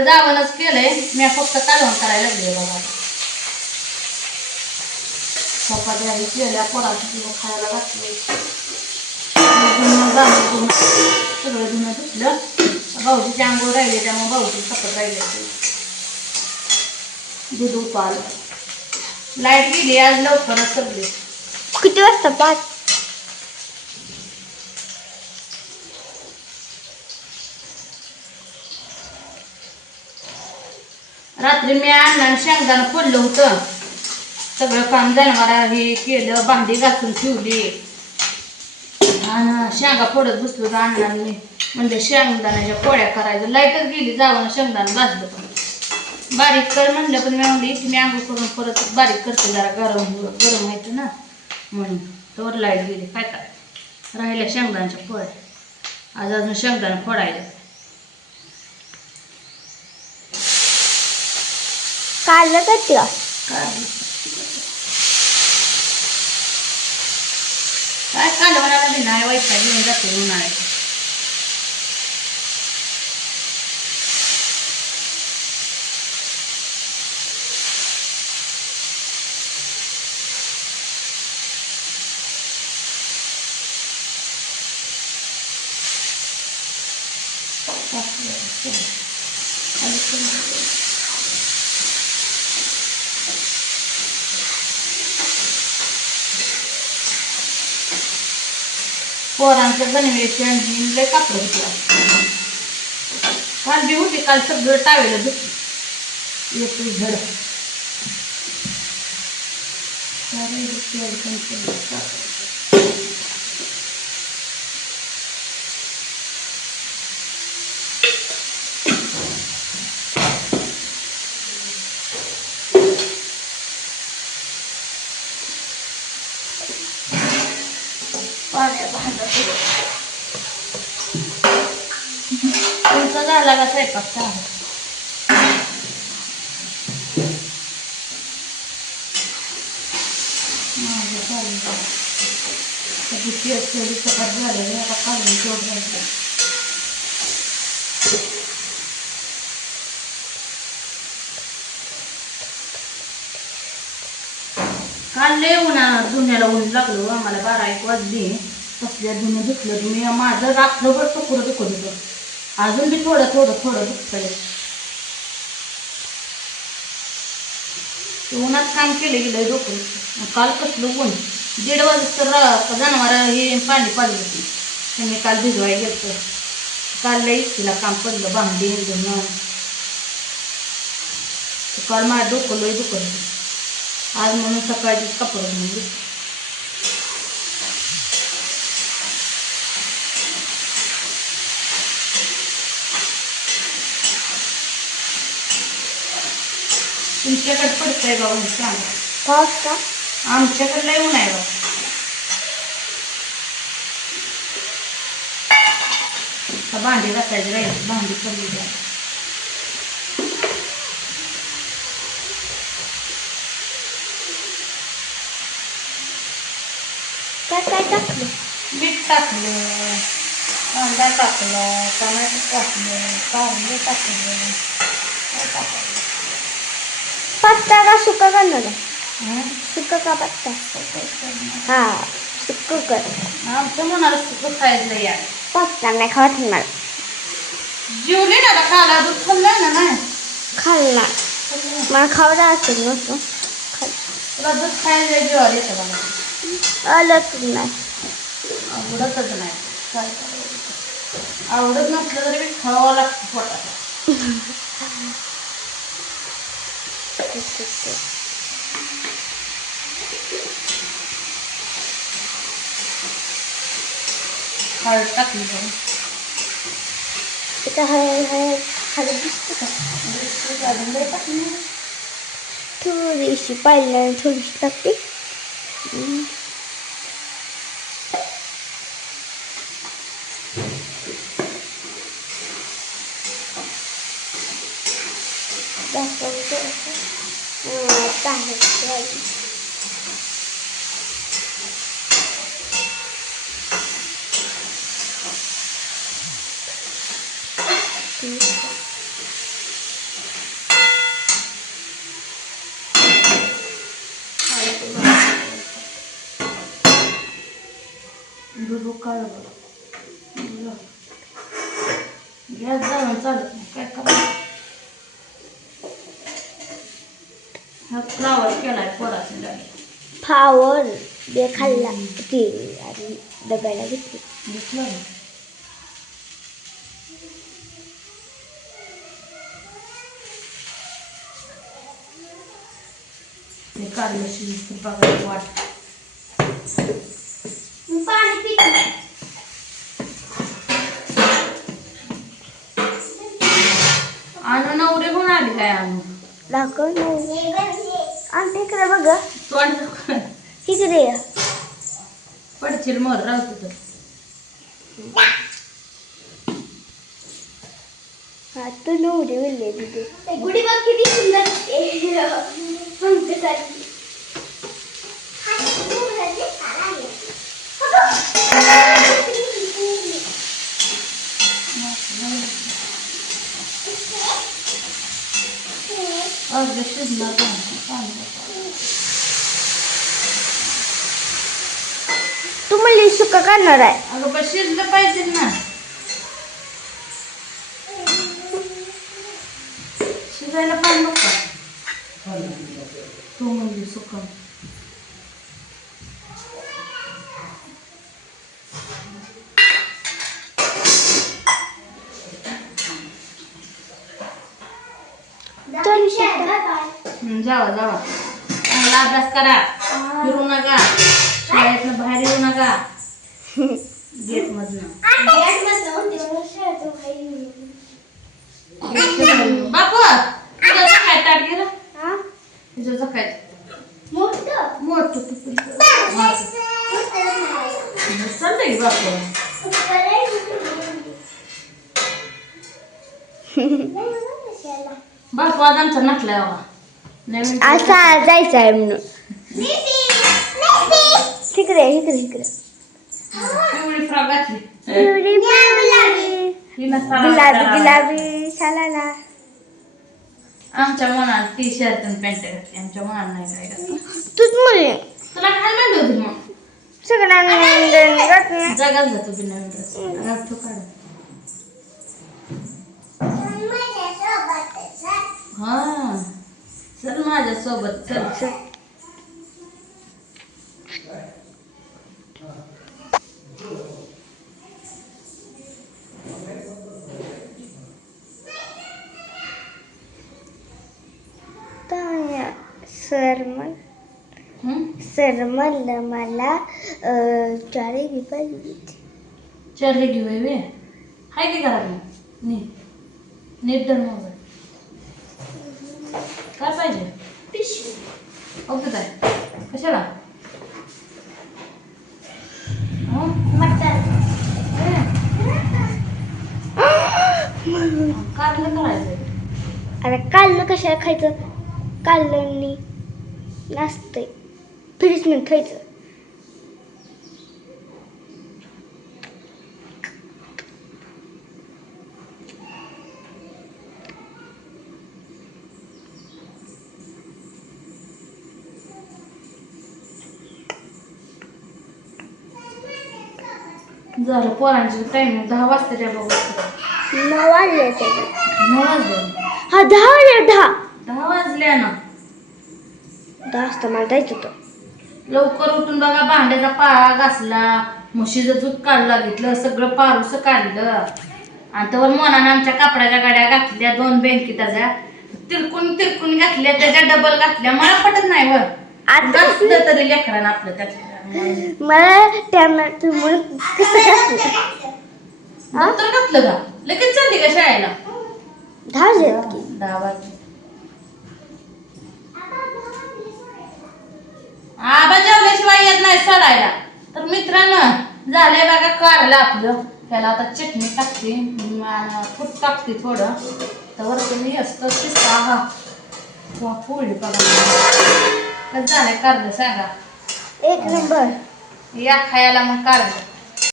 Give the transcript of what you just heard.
सगळं जावणच केलंय, मी फक्त कालवण करायला लागले बघा. चपात्या केल्या, पोराची खायला घातले, सगळं धुणं धुतलं. भाऊजीची आंघोळ राहिले त्यामुळे भाऊजी सपत राहिले. दूध उपाल, लाईट गेली आज लवकरच सगळी. किती वाजता? 5. रात्री मी अण्णा शेंगदाणा फोडलं होतं, सगळं काम जनावरा हे केलं, भांडी घासून ठेवली आणि शेंगा फोडत बसलो होतं अण्णांनी. म्हणजे शेंगदाण्याच्या पोळ्या करायचं, लाईटच गेली, जावं शेंगदाणा भाजलं. पण बारीक कर म्हणलं, पण मी म्हणली मी आंघोळ करून परत बारीक करते, जरा गरम व्हायचं ना म्हणून. तर लाईट गेली, काय राहिल्या शेंगदाण्याच्या पोळ्या. आज अजून शेंगदाणा फोडायला. काढलं का तिला? काय कालवणाला बी नाही, वैसा घेऊन जाते उन्हाळ्यात. पोरांचं गणवेशन लय कापड घेतला. काल बी होती, काल सगळं टावेलं येतो झड. तुमचा झाला का स्वयंपाक? झालेलं आता काढून ठेवलं. काल लय धुण्याला ऊन लागलो आम्हाला. 12-1 वाजली. कसल्या धुणं धुतलं तुम्ही, माझं रात्रभर टुकुरं दुखत होतं. अजून बी थोडं थोडं थोडं दुखतंय. उन्हात काम केलं गेलं डोकं. काल कसलं ऊन, 1:30 वाजता जनावर हे पाणी पाजलं होती. त्यांनी काल भिजवायला गेलं. काल लई तिला काम पडलं, भांडी धुणं. काल माझं डोकं लई दुखत होतं. आज म्हणून सकाळचीच कपडे धुतले. तुमच्याकडे पडतंय का ऊन? सांगा. पाऊस का? आमच्याकडे लय ऊन आहे बा. भांडी घासायची राहील, भांडी पडली जाईल. काय काय टाकलं? मीठ टाकलं, कांदा टाकला, टमाटर टाकलं, कारले टाकलं. काय टाकलं? पत्ता का सुका करणार? सुका का पत्ता? हा, सुका कर. आमचं म्हणाला सुकं खायचं या. पत्ता नाही खात मला. जेवली ना, खाला दूध खाल्लं ना? नाही खाल्ला, मला खावडा असेल नसतो. तुला दूध खायला जेवायला येतं बघा. आलंच नाही, आवडतच नाही. काय करायचं, आवडत नसलं तरी बी खावं लागतं पोटात. हळद टाकली बघ. हळद दिसते का? थोडीशी पाहिलं, थोडीशी टाकते. दूध उकाळ गॅस जाऊन चालत नाही काय करायचं. हा फ्लावर केलाय पोराची डाळी फ्लावर बे खाल्ला ती आणि डब्याला घेतली. घेतलं ना. ते काढलं शिजत बघायला वाट पाणी पिते. आणू नवरे होऊन आली काय आणू दाखव आणि इकडे बघ तोंड इकडे ये. पडशील मोर राहतो तर हा तू नवरी बोलले तिथे गुढी बघ किती सुंदर अर्ध शिजणार पाणी तू म्हणली सुका करणार आहे. अगं पण शिजलं पाहिजे ना. शिजायला पाणी नको का? तू म्हणजे सुकं जावा जावा चांगला अभ्यास करा. फिरू नका शाळेतनं बाहेर येऊ नका गेट मधनं. बापू तुझं काय ताट गेलं तुझं काय मोठ चाललंय बापू. बापू आज आमचा नटलाय बाबा नवीन असा जायचं आहे म्हणून इकडे इकडे इकडे पिवळी फ्रॉक घातली गुलाबी गुलाबी शालाला. आमच्या मनात टी शर्ट आणि पॅन्ट घातली. आमच्या मनात नाही काय घातलं. तूच म्हणले तुला काय म्हणलं होती मग सगळ्यांना जगात जातो बिना ड्रेस घालतो काढ. हा चल माझ्यासोबत चल. सर म्हणलं मला 4 एगी पाहिजे. 4 एगी वे हाय की घरात नीट धर मोबाईल. काय पाहिजे ओके काय कशाला कारलं करायचं. अरे काढलं कशाला खायचं. काढलं नसतंय फ्रीज मध्ये खायचं. झालं पोरांची टाइम 10 वाजता बघू. 9 वाजले ते 9 वाजले. हा 10 वाजले 10 वाजले ना. 10 वाजता मला जायचं होतं. लवकर उठून बघा भांड्याचा पाळा घासला म्हशीचं दूध काढलं घेतलं सगळं पारूस काढलं आणि त्यावर मोनानं आमच्या कापडाच्या गाड्या घातल्या 2 बेंकिटाच्या तिरकून तिरकून घातल्या त्याच्या डबल घातल्या. मला पटत नाही वर घातलं तरी लेकरानं आपलं त्याच्या मला टॅमॅटो म्हणून कसं नंतर घातलं का लगेच चालली का शाळेला. 10 वाजले की 10 वाजले. आबा जेवल्याशिवाय येत नाही सोडायला. तर मित्रांनो झालंय बघा कारलं आपलं. त्याला आता चटणी टाकते फूट टाकते थोडं तर वरती असतं शिस्ता हा किंवा पोळी बघा कसं झालंय कारलं सांगा. 1 नंबर या खायला मग कारलं.